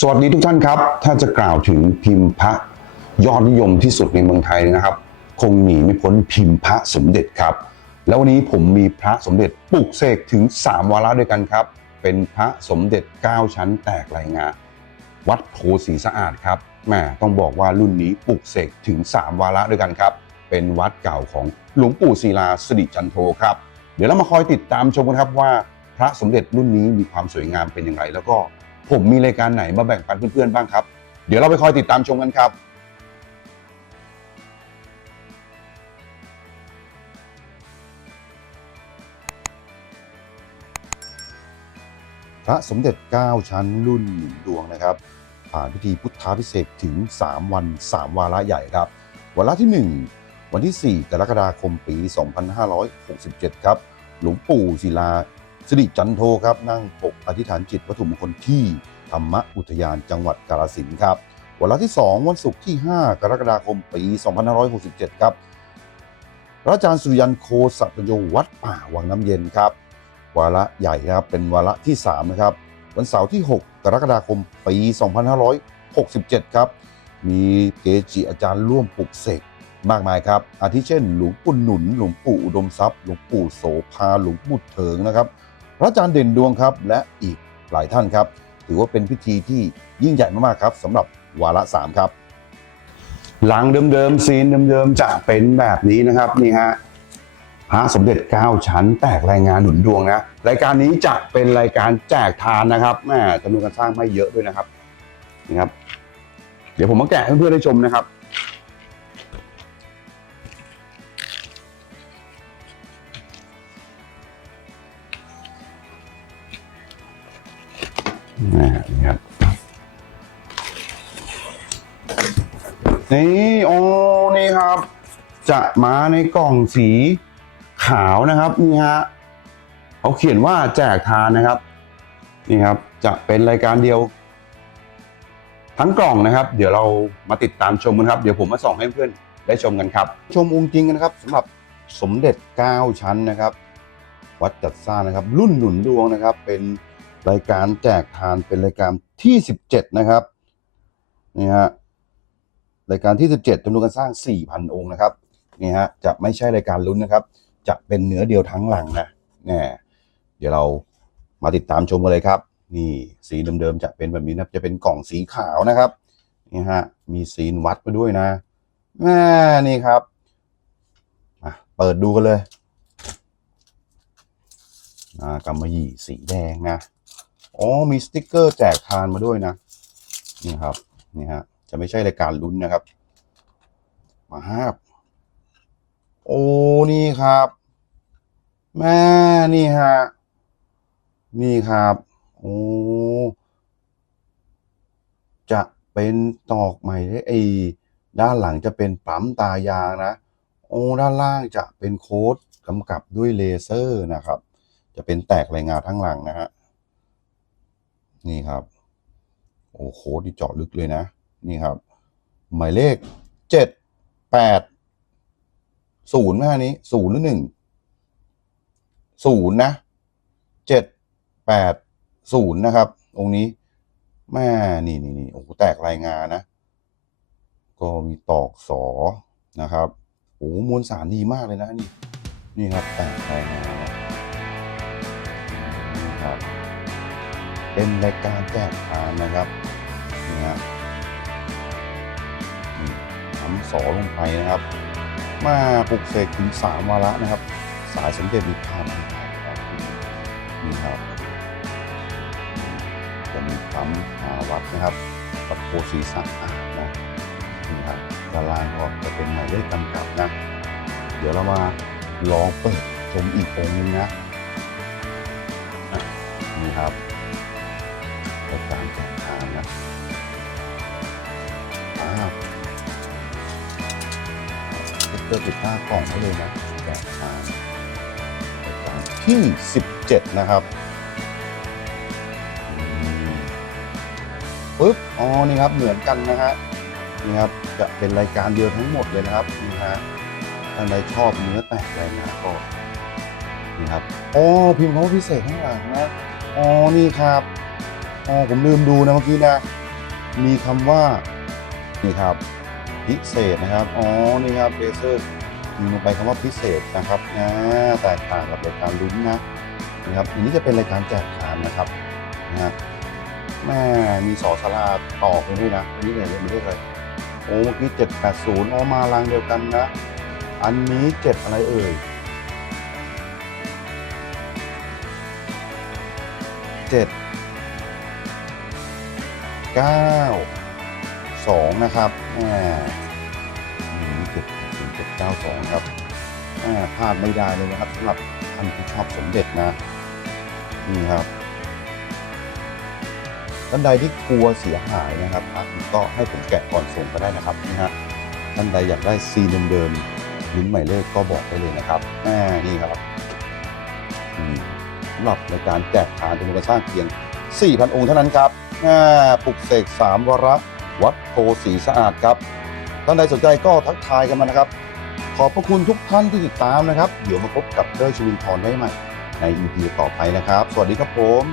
สวัสดีทุกท่านครับ ถ้าจะกล่าวถึงพิมพ์พระยอดนิยมที่สุดในเมืองไทยนะครับ คงหนีไม่พ้นพิมพ์พระสมเด็จครับ แล้ววันนี้ผมมีพระสมเด็จปลุกเสกถึง 3 วาระด้วยกันครับ เป็นพระสมเด็จ 9 ชั้นแตกลายงา วัดโพสีสะอาดครับแหมต้องบอกว่ารุ่นนี้ปลุกเสกถึง 3 วาระด้วยกันครับ เป็นวัดเก่าของหลวงปู่ศิลาสิริจันโทครับ เดี๋ยวเรามาคอยติดตามชมกันครับว่า พระสมเด็จรุ่นนี้มีความสวยงามเป็นอย่างไรแล้วก็ ผมมีรายการไหนมาแบ่งปันเพื่อนๆบ้างครับ เดี๋ยวเราไปคอยติดตามชมกันครับพระสมเด็จ 9 ชั้นรุ่นหนึ่งดวงนะครับ ผ่านพิธีพุทธาพิเศษถึง 3 วัน 3 วาระใหญ่ครับ วาระที่ 1 วันที่ 4 กรกฎาคมปี 2567 ครับ หลวงปู่ศิลา สิริจันโทครับนั่งปกอธิษฐานจิตวัตถุมงคลที่ธรรมอุทยานจังหวัดกาฬสินครับวาระที่ 2 วันศุกร์ที่ 5 กรกฎาคมปี 2567 ครับพระอาจารย์สุริยันโคสัพโยวัดป่าวังน้ำเย็นครับวาระใหญ่นะครับเป็นวาระที่3นะครับวันเสาร์ที่ 6 กรกฎาคมปี 2567 ครับ มีเกจิอาจารย์ร่วมปลุกเสกมากมายครับ อาทิเช่น หลวงปู่หนุน หลวงปู่อุดมทรัพย์ หลวงปู่โสภา หลวงปู่เถิงนะครับ พระอาจารย์เด่นดวงครับ และอีกหลายท่านครับ ถือว่าเป็นพิธีที่ยิ่งใหญ่มากๆครับสำหรับวาระ3ครับ หลังเดิมๆซีนเดิมๆจะเป็นแบบนี้นะครับนี่ฮะพระสมเด็จ9ชั้นแตกรายงานหนุนดวงนะรายการนี้จะเป็นรายการแจกทานนะครับแม่จำนวนการสร้างไม่เยอะด้วยนะครับนี่ครับ เดี๋ยวผมมาแกะให้เพื่อนๆได้ชมนะครับ นี่ครับนี่โอ้นี่ครับ จะมาในกล่องสีขาวนะครับนี่ฮะเขาเขียนว่าแจกทานนะครับ นี่ครับจะเป็นรายการเดียว ทั้งกล่องนะครับ เดี๋ยวเรามาติดตามชมกันครับ เดี๋ยวผมมาส่องให้เพื่อนได้ชมกันครับ ชมองค์จริงกันนะครับสำหรับสมเด็จ 9 ชั้นนะครับ วัดจัดสร้างนะครับ รุ่นหนุนดวงนะครับ เป็น รายการแจกทานเป็นรายการที่17นะครับนี่ฮะรายการที่17จำนวนการสร้าง4,000องค์นะครับนี่ฮะจะไม่ใช่รายการลุ้นนะครับ จะเป็นเนื้อเดียวทั้งหลังนะแน่เดี๋ยวเรามาติดตามชมกันเลยครับ นี่สีเดิมๆจะเป็นแบบนี้นะจะเป็นกล่องสีขาวนะครับนี่ฮะมีซีนวัดมาด้วยนะแม่นี่ครับเปิดดูกันเลยนะกำมะหยี่สีแดงนะ อ๋อมีสติกเกอร์แจกทานมาด้วยนะ นี่ครับ นี่ฮะ จะไม่ใช่รายการลุ้นนะครับ มาครับโอ้นี่ครับแม่นี่ฮะ นี่ครับ โอ้ จะเป็นตอกใหม่ได้ไอ้ด้านหลังจะเป็นปั๊มตายางนะ โอ้ด้านล่างจะเป็นโค้ดกำกับด้วยเลเซอร์นะครับ จะเป็นแตกรายงานทั้งหลังนะฮะ นี่ครับ โอ้โค้ดที่เจาะลึกเลยนะ นี่ครับ หมายเลขเจ็ดแปดศูนย์ไหมฮะนี้ศูนย์หรือหนึ่งศูนย์นะเจ็ดแปดศูนย์นะครับ องค์นี้แม่นี่นี่นี่โอ้โหแตกรายงานนะ ก็มีตอกสอนะครับโอ้โหมวลสารดีมากเลยนะนี่ นี่ครับแตกรายงานนะครับ เป็นรายการแจกทานนะครับนี่ฮะทำสอลงไปนะครับ มาปลุกเสกถึงสามวาระนะครับ สายสมเด็จมีพานนะครับนี่ครับจะมีปั๊มหาวัดนะครับวัดโพสีสะอานะนี่ครับด้านล่างก็จะเป็นหมายเลขกำกับนะ เดี๋ยวเรามาลองเปิดชมอีกองนึงนะนี่ครับ เกอร์ติดหน้ากล่องไว้เลยนะแกทานรายการที่ 17 นะครับปึ๊บอ๋อนี่ครับเหมือนกันนะฮะนี่ครับจะเป็นรายการเดียวทั้งหมดเลยนะครับนี่ฮะท่านใดชอบเนื้อแตกรายงานก็นี่ครับอ๋อพิมพ์เขาพิเศษข้างหลังนะอ๋อนี่ครับ ผมลืมดูนะเมื่อกี้นะ มีคำว่า นี่ครับ พิเศษนะครับ อ๋อ นี่ครับเลเซอร์ยิงลงไปคำว่าพิเศษนะครับอ่าแตกต่างกับรายการลุ้นนะนะครับอันนี้จะเป็นรายการแจกทานนะครับนะฮะแม่มีสอสลาต่อไปด้วยนะอันนี้เนี่ยยังไม่ได้เลยโอ้เมื่อกี้เจ็ดแปดศูนย์อ๋อมารังเดียวกันนะ อันนี้เจ็ดอะไรเอ่ยเจ็ด เก้าสองนะครับอ่าเจ็ดนย์เจ็ดเก้าสองครับอ่าพลาดไม่ได้เลยนะครับสำหรับท่านที่ชอบสมเด็จนะนี่ครับท่านใดที่กลัวเสียหายนะครับก็ให้ผมแกะก่อนส่งก็ได้นะครับนี่ฮะท่านใดอยากได้ซีนเดิมๆลุ้นหมายเลขก็บอกได้เลยนะครับอ่นี่ครับสำหรับในการแจกทานจำนวนกรสร้างเพียง 4,000 องค์เท่านั้นครับ ปลุกเสกสามวรวัดโพสีสะอาดครับท่านใดสนใจก็ทักทายกันมานะครับ ขอบพระคุณทุกท่านที่ติดตามนะครับ เดี๋ยวมาพบกับเต้ยชวินทรได้ใหม่ใน EP ต่อไปนะครับ สวัสดีครับผม